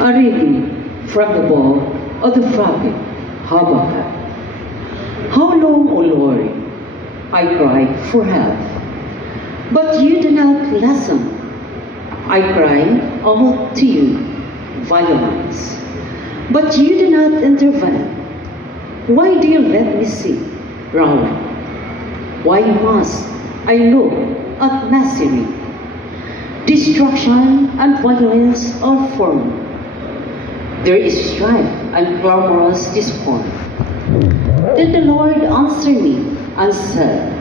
A reading from the book of the prophet Habakkuk. How long, O Lord, I cried for help, but you do not listen. I cry out to you, violence, but you do not intervene. Why do you let me sit round? Why must I look at misery? Destruction and violence are for me. There is strife and clamorous discord. Then the Lord answered me and said,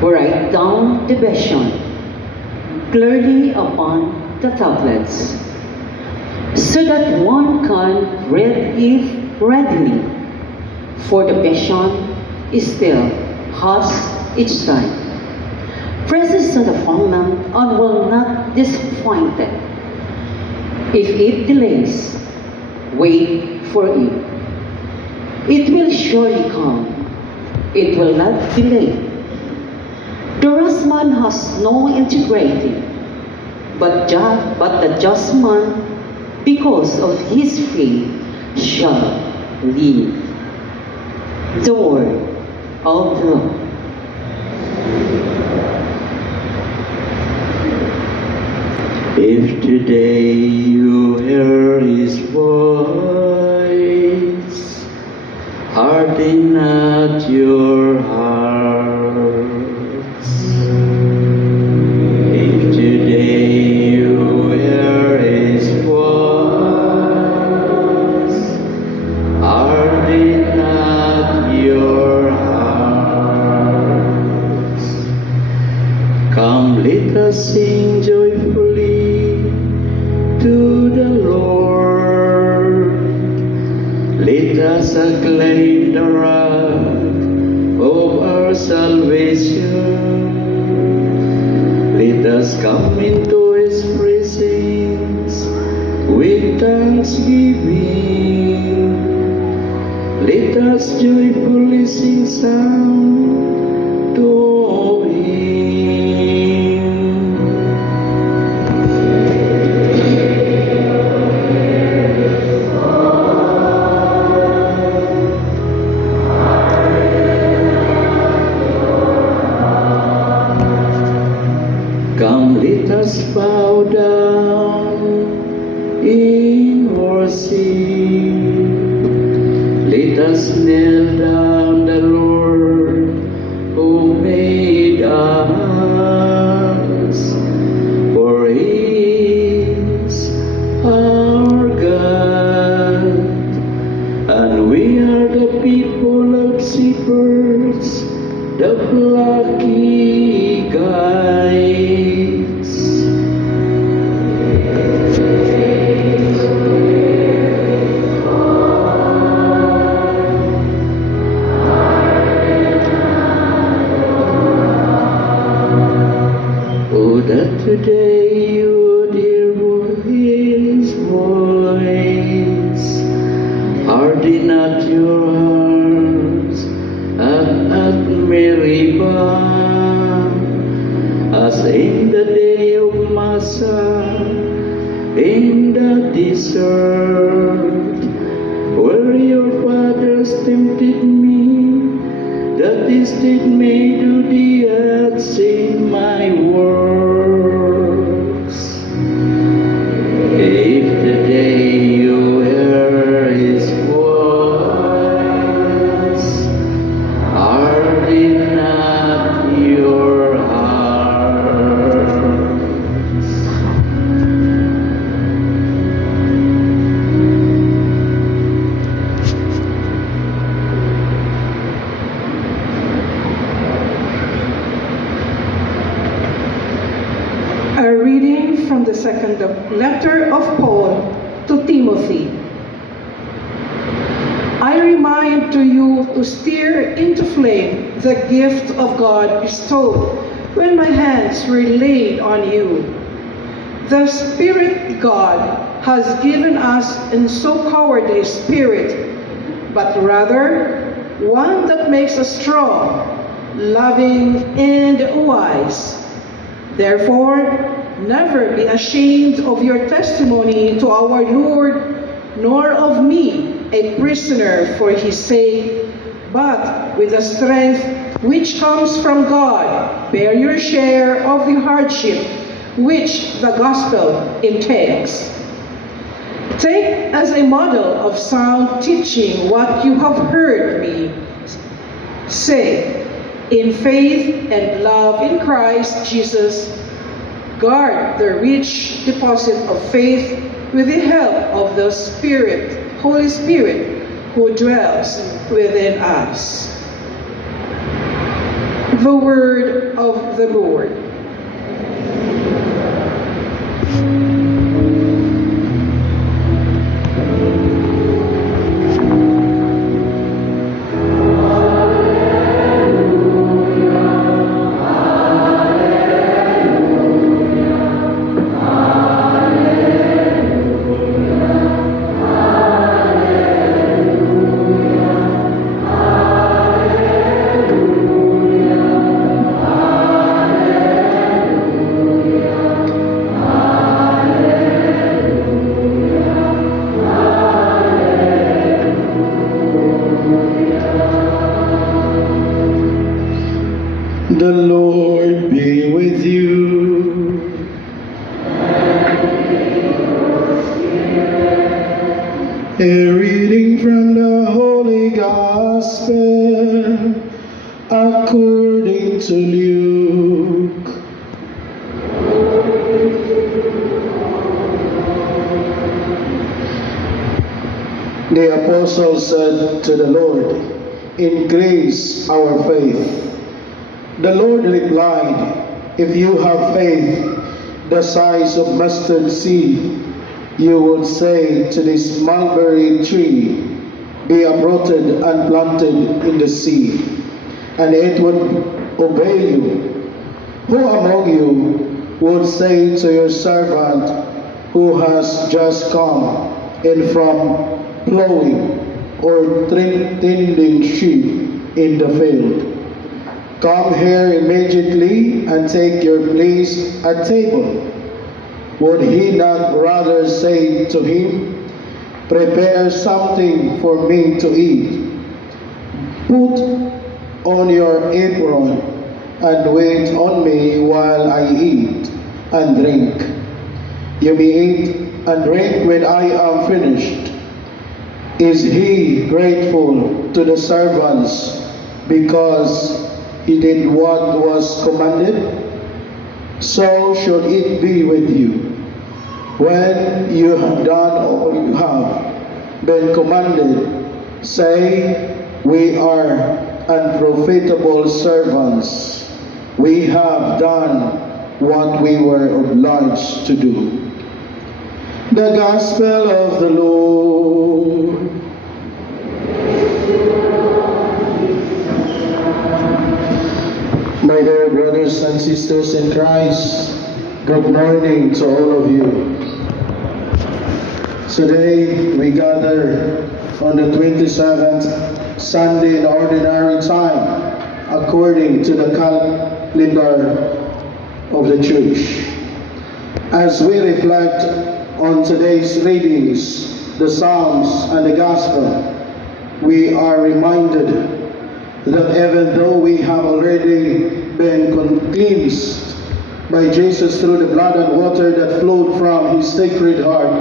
write down the vision clearly upon the tablets, so that one can read it readily, for the vision still has its time. Presses of the firmament and will not disappoint them. If it delays, wait for it. It will surely come. It will not delay. The rest man has no integrity, but the just man, because of his faith, shall live. The word of the Lord. If today you hear his voice, harden not your hearts. If today you hear his voice, harden not your hearts. Come, let us sing joyfully to the Lord. Let us acclaim the rock of our salvation. Let us come into his presence with thanksgiving. Let us joyfully sing psalm to him. Come, let us bow down in worship. Let us kneel down the Lord who made us. For he is our God, and we are the people of shepherds, the flock he guides. Oh, that today you would hear his voice, harden not your hearts at Meribah, as in the day of Massa, in the desert, where your fathers tempted me, that is did me do the acts in my works. If today you hear his voice, harden not your hearts. A reading from the second letter of Paul to Timothy. I remind to you to stir into flame the gift of God bestowed when my hands were laid on you. The Spirit God has given us in so cowardly spirit, but rather one that makes us strong, loving, and wise. Therefore, never be ashamed of your testimony to our Lord, nor of me, a prisoner for his sake, but with the strength which comes from God, bear your share of the hardship which the gospel entails. Take as a model of sound teaching what you have heard me say, in faith and love in Christ Jesus. Guard the rich deposit of faith with the help of the Spirit, Holy Spirit, who dwells within us. The word of the Lord. The Lord be with you. A reading from the Holy Gospel according to Luke. The apostles said to the Lord, "Increase our faith." The Lord replied, "If you have faith the size of mustard seed, you would say to this mulberry tree, 'Be uprooted and planted in the sea,' and it would obey you. Who among you would say to your servant who has just come in from plowing or tending sheep in the field, 'Come here immediately and take your place at table'? Would he not rather say to him, 'Prepare something for me to eat, put on your apron, and wait on me while I eat and drink? You may eat and drink when I am finished'? Is he grateful to the servants because he did what was commanded? So should it be with you. When you have done all you have been commanded, say, 'We are unprofitable servants. We have done what we were obliged to do.'" The Gospel of the Lord. My dear brothers and sisters in Christ, good morning to all of you. Today we gather on the 27th Sunday in Ordinary Time, according to the calendar of the Church. As we reflect on today's readings, the Psalms and the Gospel, we are reminded that even though we have already been cleansed by Jesus through the blood and water that flowed from his sacred heart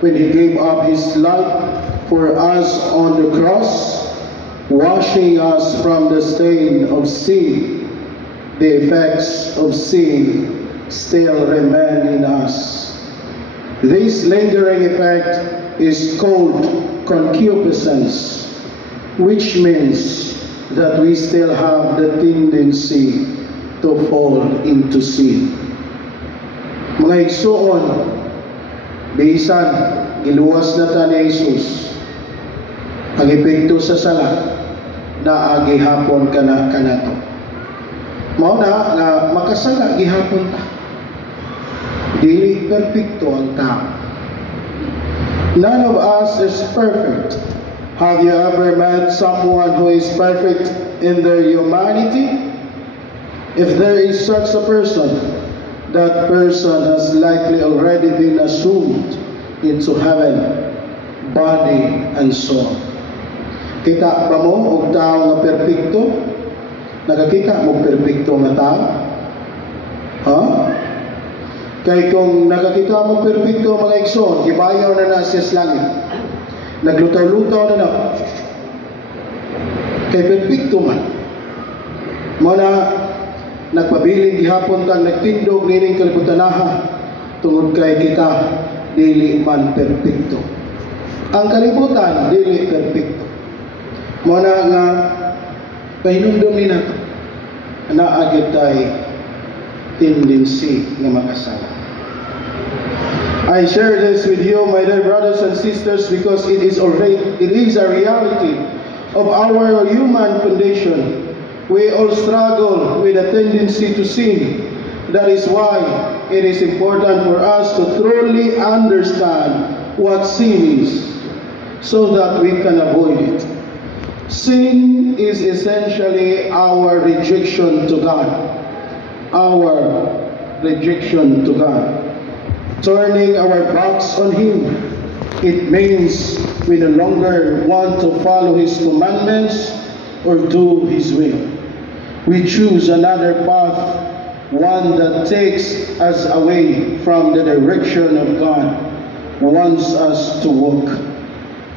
when he gave up his life for us on the cross, washing us from the stain of sin, the effects of sin still remain in us. This lingering effect is called concupiscence, which means that we still have the tendency to fall into sin. Mga igsuon, bisan giluwas na ta ni Jesus, ang epekto sa sala na gihapon kana kanato. Mao na makasala gihapon ta. Dili perfecto ang tao. None of us is perfect. Have you ever met someone who is perfect in their humanity? If there is such a person, that person has likely already been assumed into heaven, body and soul. Kita ba mo og tao nga perpekto? Nakakita mo perpekto nga tao? Ha? Kay kung nakakita mo perpekto mga igsoon, gibayaw na siya sa langit. Naglutaw-lutaw na. Kay perpekto man. Muna, nagpabiling gihapon kang nagtindog nining kalibutanaha tungod kay kita dili man perpekto. Ang kalibutan dili perpekto. Muna nga pahinumdum ni nato na agad tayo tendency na makasala. I share this with you, my dear brothers and sisters, because it is a reality of our human condition. We all struggle with a tendency to sin. That is why it is important for us to truly understand what sin is, so that we can avoid it. Sin is essentially our rejection to God. Our rejection to God. Turning our backs on Him. It means we no longer want to follow His commandments or do His will. We choose another path, one that takes us away from the direction of God wants us to walk.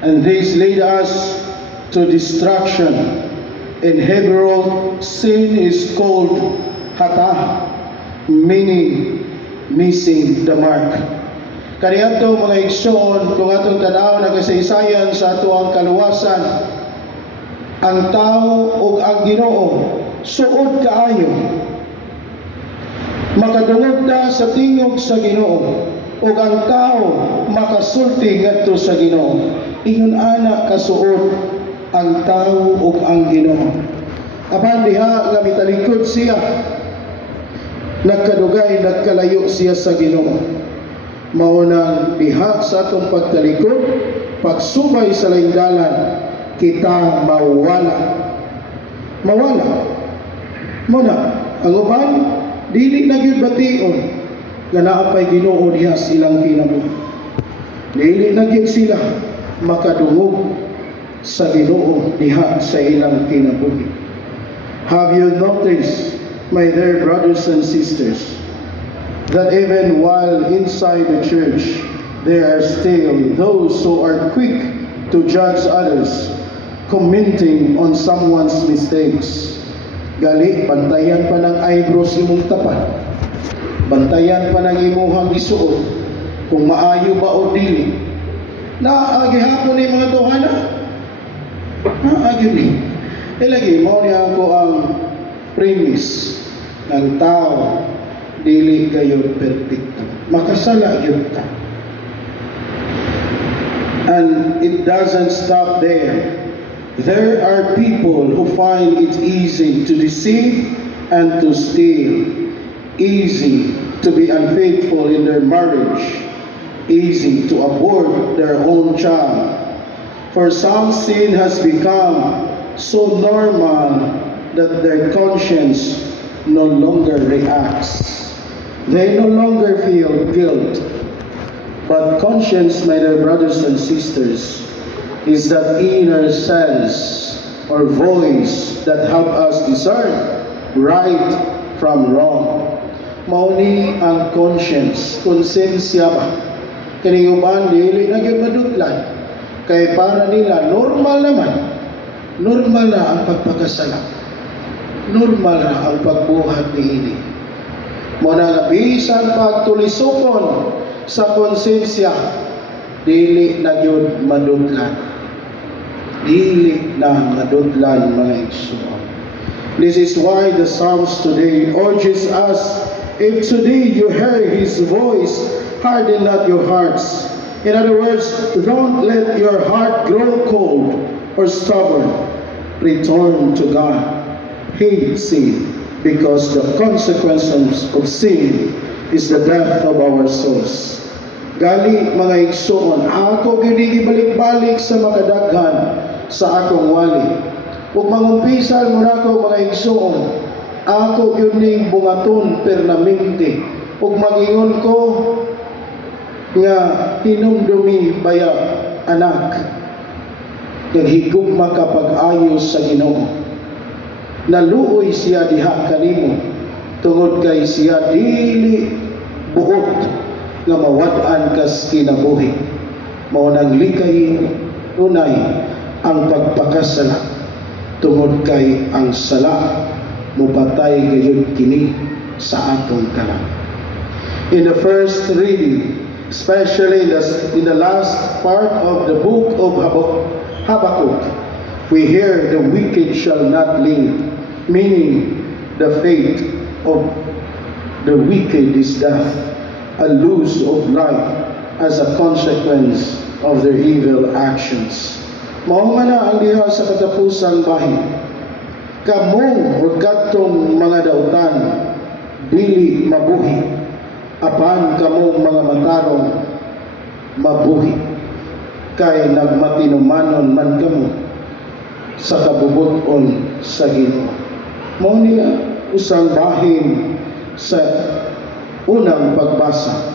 And this leads us to destruction. In Hebrew, sin is called hata, meaning missing the mark. Kaniadto mga igsoon, kung atong tanaw na kasaysayan sa ato ang kaluwasan, ang tao ug ang Ginoo suod kaayo. Makadungog ta sa tingog sa Ginoo, ug ang tao makasulti ngadto sa Ginoo. Ingon ana kasuod ang tao ug ang Ginoo. Apan diha nga mitalikod siya, nagkadugay, nagkalayo siya sa Ginoo. Maunang diha sa atong pagtalikod, pagsubay sa laing dalan, kita mawala. Muna, ang uban, dili na gyud bation nga naapay Ginoo diha sa ilang kinabuhi. Dili na gyud sila makadungog sa Ginoo diha sa ilang kinabuhi. Have you noticed, my dear brothers and sisters, that even while inside the church, there are still those who are quick to judge others, commenting on someone's mistakes. Gali, bantayan pa ng eyebrows imong tapat. Bantayan pa ng imuhang isuot, kung maayo ba o dili. Naagihapon ni mga tuhana. Naagyo ni. Ilagi mo niya ako ang premise ng tao, dili kayo perfecto. Makasala yun ka. And it doesn't stop there. There are people who find it easy to deceive and to steal, easy to be unfaithful in their marriage, easy to abort their own child. For some, sin has become so normal that their conscience no longer reacts. They no longer feel guilt. But conscience, my dear brothers and sisters, is that inner sense or voice that help us discern right from wrong. Mauni ang conscience, konsensya ba? Kining uban dili na gyud madutlan. Kay para nila normal naman. Normal na ang pagpakasala. Normal na ang pagbuhat niini. Muna nga bisan pagtulisokon sa konsensya, dili na gyud madutlan. Dili na madutlan mga igsoon. This is why the Psalms today urges us, if today you hear His voice, harden not your hearts. In other words, don't let your heart grow cold or stubborn. Return to God. Hate sin, because the consequences of sin is the death of our souls. Gali mga igsoon, ako gyud ibalik-balik sa makadaghan sa akong wali. Ug mangumpisan mo nako mga igsoon, ako gyud ning bungaton permanente ug mangingon ko nga hinumdumi baya anak naghigugma ka pag-ayos sa Ginoo. Naluoy siya diha kanimo tungod kay siya dili buot nga mawad-an kas kinabuhi. Mao nang likay unay ang pagpakasala tungod kay ang sala mupatay gayud kini sa atong kanan. In the first reading, especially in the last part of the book of Habakkuk, we hear the wicked shall not live, meaning the fate of the wicked is death, a loss of life as a consequence of their evil actions. Mao man ang diha sa katapusang bahin. Kamong ug kadtong mga dautan dili mabuhi, apan kamong mga matarong mabuhi, kay nagmatinumanon man kamo sa kabubuton sa Ginoo. Mao niya usang bahin sa unang pagbasa.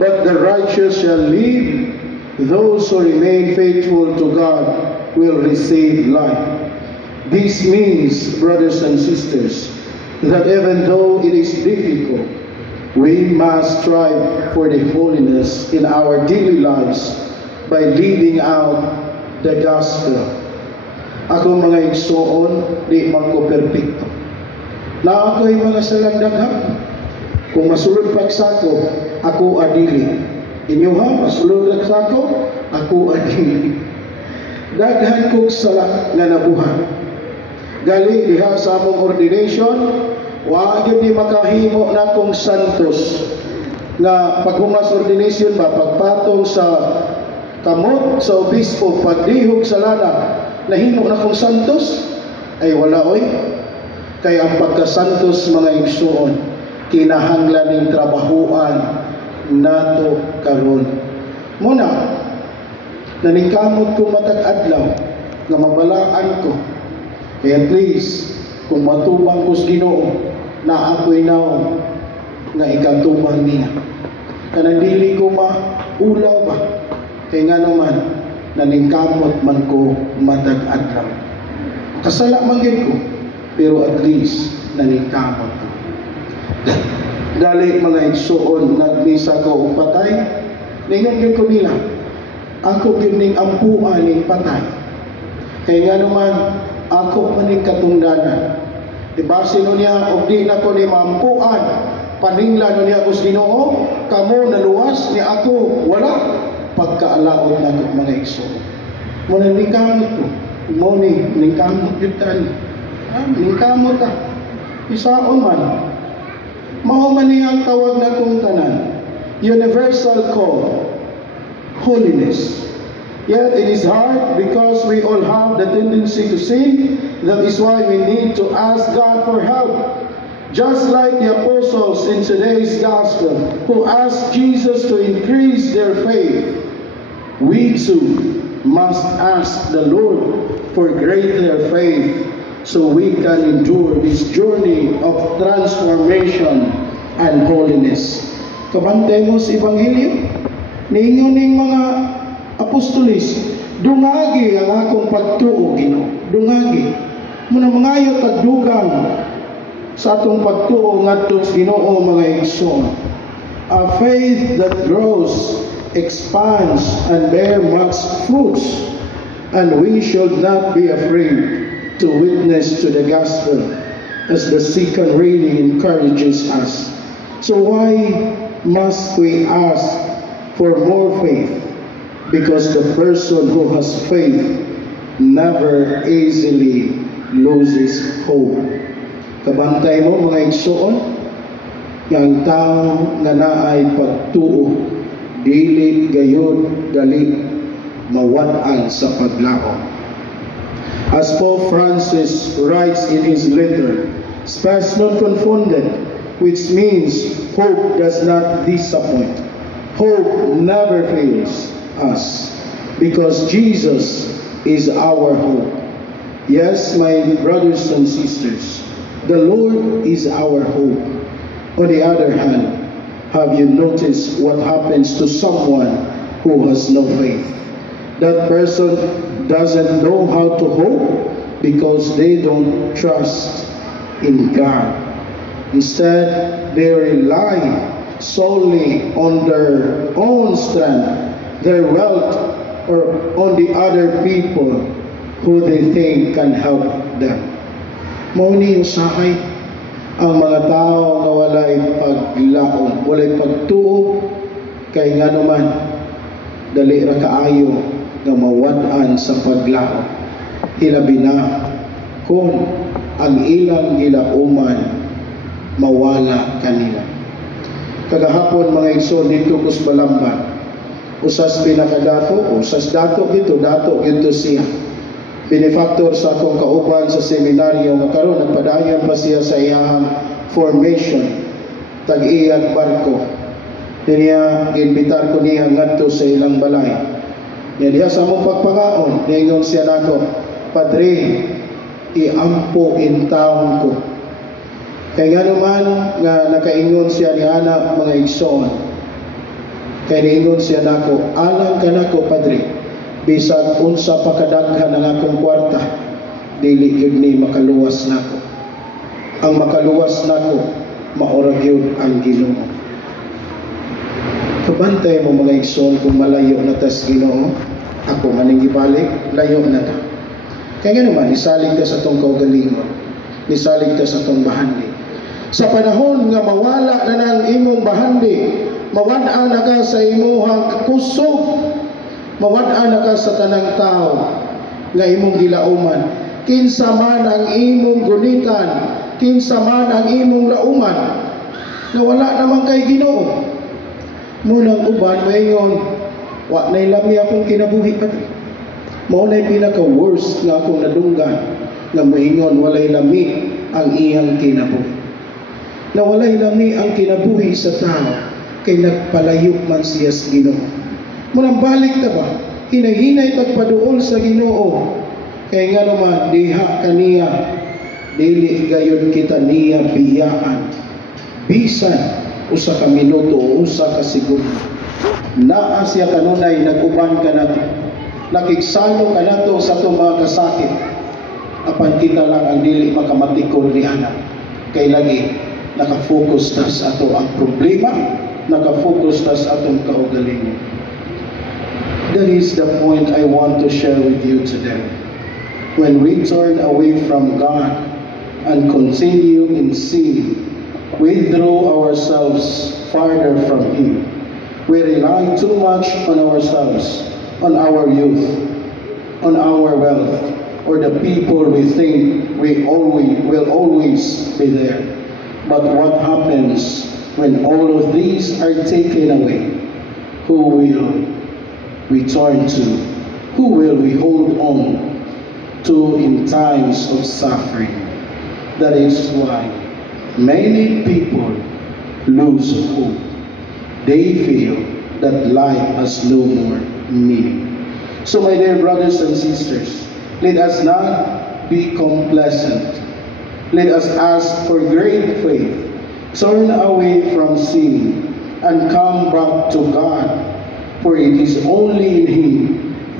But the righteous shall live, those who remain faithful to God will receive life. This means, brothers and sisters, that even though it is difficult, we must strive for the holiness in our daily lives by living out the gospel. Ako mga igsoon, di man ko perfecto. Na ako'y mga salagdaghap. Kung masulod pa sako, ako adili. Inyo ha, masulod lang sako, ako adili. Daghan kong sala nga nabuhan. Gali diha sa among ordination, wa gyud ni makahimo na kong santos nga paghumas ordination ba pagpatong sa kamot sa obispo pagdihog sa lana nahimo na kong santos ay wala oy. Kay ang pagkasantos mga igsoon kinahanglan ning trabahuan nato karon. Muna naningkamot ko matag adlaw nga mabalaan ko. Kaya at least, kung matubang ko sa Ginoo, na ako'y naon nga ikatubang niya. Kanang dili ko maulaw ba? Kaya nga naman, naningkamot man ko matag adlaw. Kasala man yun ko, pero at least, naningkamot ko. Dali mga igsoon, nagmisa ko o patay, ningon yun ko nila, ako yun ning ampuan ning patay. Kaya nga naman, ako maning katungdanan. Diba sino niya, o di na ko ni mampuan, paningla no niya ako sa Ginoo, kamo naluwas ni ako, wala. Pagkaalaot na ko mga igso. Muna ningkamot ko. Muna ningkamot yun tayo. Ningkamot ka. Isaon man. Mauman niya ang tawag na kong tanan. Universal call. Holiness. Yet it is hard because we all have the tendency to sin. That is why we need to ask God for help. Just like the apostles in today's gospel who asked Jesus to increase their faith, we too must ask the Lord for greater faith so we can endure this journey of transformation and holiness. Kabantay mo sa Ebanghelyo, ningon ning mga apostolis, dungagi ang akong pagtuo, Ginoo. Dungagi. Muna mangayo tagdugang sa atong pagtuo ngadto sa Ginoo mga igsoon. A faith that grows, expands, and bear much fruits, and we should not be afraid to witness to the gospel, as the second reading encourages us. So why must we ask for more faith? Because the person who has faith never easily loses hope. Kabantay mo mga igsoon, ang tao nga naay pagtuo, dili gayud dali mawad-an sa paglaom. As Pope Francis writes in his letter, "Spes non confundet," which means hope does not disappoint. Hope never fails us because Jesus is our hope. Yes, my brothers and sisters, the Lord is our hope. On the other hand, Have you noticed what happens to someone who has no faith? That person doesn't know how to hope because they don't trust in God. Instead, they rely solely on their own strength, their wealth, or on the other people who they think can help them. Mauni usahay ang mga tao nga walay paglaom, walay pagtuo, kay nga naman dali ra kaayo nga mawad-an sa paglaom. Hilabi na kung ang ilang gilauman mawala kanila. Kagahapon mga igsoon dito kus Balamban, usas pinakadato, usas dato dito siya. Benefactor sa akong kauban sa seminaryo nga karon nagpadayon pa siya sa iyang formation tag-iyang barko. Niya ginbitar ko niya ngadto sa ilang balay. Niya sa mong pagpangaon, ningon siya nako, Padre, iampo in taon ko. Kaya nga naman nga nakaingon siya ni anak mga igsoon. Kaya niingon siya nako, alang ka nako, Padre, bisag unsa pa kadaghan ang akong kwarta, dili gyud ni makaluwas nako. Ang makaluwas nako maura gyud ang Ginoo. Kabantay mo mga igsoon kung malayo na tas Ginoo, ako maning gibalik, layo na ta. Kaya nga naman, isalig ka sa tong kaugalingon, isalig ka sa tong bahandi. Sa panahon nga mawala na ng imong bahandi, mawad-an na ka sa imuhang kusog, mawad-an na ka sa tanang tao nga imong gilauman. Kinsa man ang imong gunitan, kinsa man ang imong lauman, na wala naman kay Ginoo. Munang uban, mayon, wa na'y lami akong kinabuhi pa. Mao na'y pinaka-worst nga akong nadunggan, na mahingon, walay lami ang iyang kinabuhi. Na walay lami ang kinabuhi sa tao, kay nagpalayo man siya sa Ginoo. Munang balik ta ba? Hinahinay tagpaduol sa Ginoo. Kay nga naman, diha kaniya, dili gayon kita niya biyaan. Bisan, usa ka minuto o usa ka segundo. Naa siya kanunay, nag-uban ka nato. Nakigsalo ka nato sa itong mga kasakit. Apan kita lang ang dili makamatikol ni anak. Kay lagi, nakafocus na sa ato ang problema, nakafocus na sa atong kaugalingon. That is the point I want to share with you today. When we turn away from God and continue in sin, we draw ourselves farther from Him. We rely too much on ourselves, on our youth, on our wealth, or the people we think will always be there. But what happens when all of these are taken away? Who will we turn to? Who will we hold on to in times of suffering? That is why many people lose hope. They feel that life has no more meaning. So my dear brothers and sisters, let us not be complacent. Let us ask for great faith. Turn away from sin and come back to God. For it is only in Him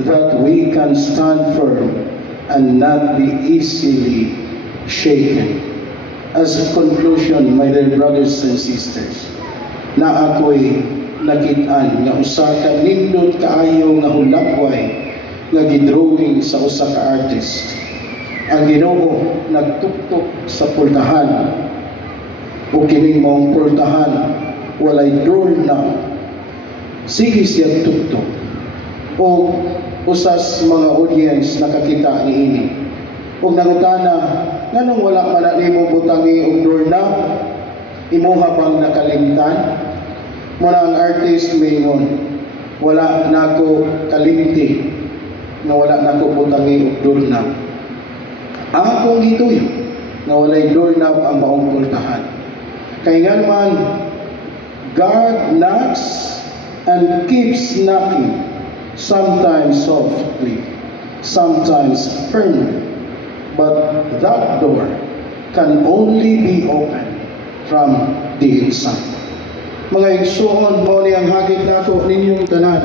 that we can stand firm and not be easily shaken. As a conclusion, my dear brothers and sisters, na ako'y nakit-an nga usa ka nindot kaayo nga hulagway nga gidrawing sa usa ka artist. Ang Ginoo nagtuktok sa pultahan, o kining maong pultahan walay doorknob. Sige siya tuktok. O usas mga audience nakakita niini. Ug nangutana, nganong wala man nimo butangi og doorknob? Imuha bang nakalimtan? Muna ang artist mingon, wala nako kalimti nga wala nako butangi og doorknob. Ang akong gituyo nga walay doorknob ang maong pultahan. Kaya nga naman, God knocks and keeps knocking, sometimes softly, sometimes firmly. But that door can only be opened from the inside. Mga igsoon, mo ni ang hagit nako ninyong tanan.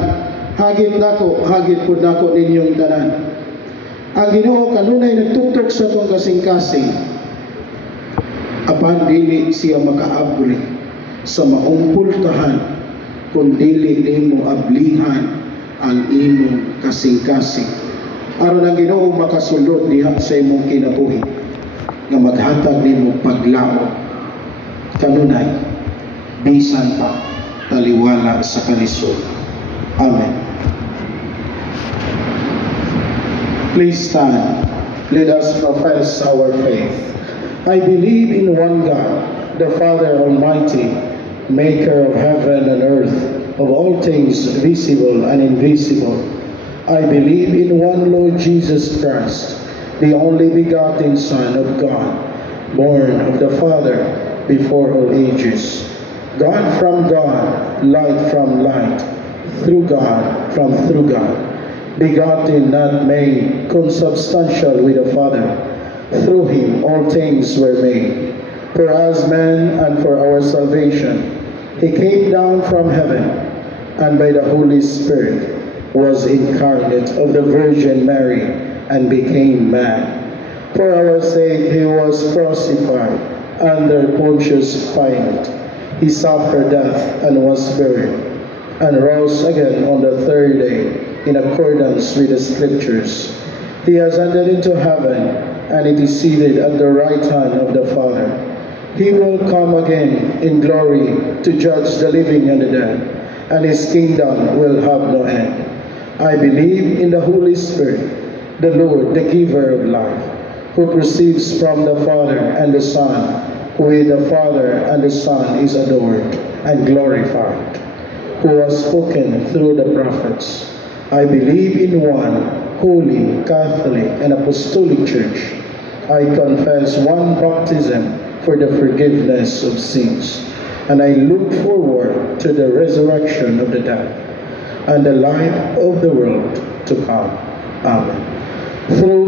Hagit po nako ninyong tanan. Ang Ginoo kanunay nagtutok sa tong kasing-kasing. Apan dili siya makaabli sa maumpultahan kung dili nimo ablihan ang imong kasing-kasing. Aron ang Ginoo makasulod diha sa imong kinabuhi nga maghatag nimo paglao kanunay bisan pa taliwala sa kalisod. Amen. Please stand. Let us profess our faith. I believe in one God, the Father Almighty, maker of heaven and earth, of all things visible and invisible. I believe in one Lord Jesus Christ, the only begotten Son of God, born of the Father before all ages. God from God, light from light, through God from through God, begotten, not made, consubstantial with the Father. Through him all things were made. For us men and for our salvation, he came down from heaven, and by the Holy Spirit was incarnate of the Virgin Mary, and became man. For our sake he was crucified under Pontius Pilate. He suffered death and was buried, and rose again on the third day, in accordance with the Scriptures. He has entered into heaven, and it is seated at the right hand of the Father. He will come again in glory to judge the living and the dead, and his kingdom will have no end. I believe in the Holy Spirit, the Lord, the giver of life, who proceeds from the Father and the Son, who with the Father and the Son is adored and glorified, who has spoken through the prophets. I believe in one holy, Catholic, and Apostolic Church. I confess one baptism for the forgiveness of sins, and I look forward to the resurrection of the dead and the life of the world to come. Amen. Through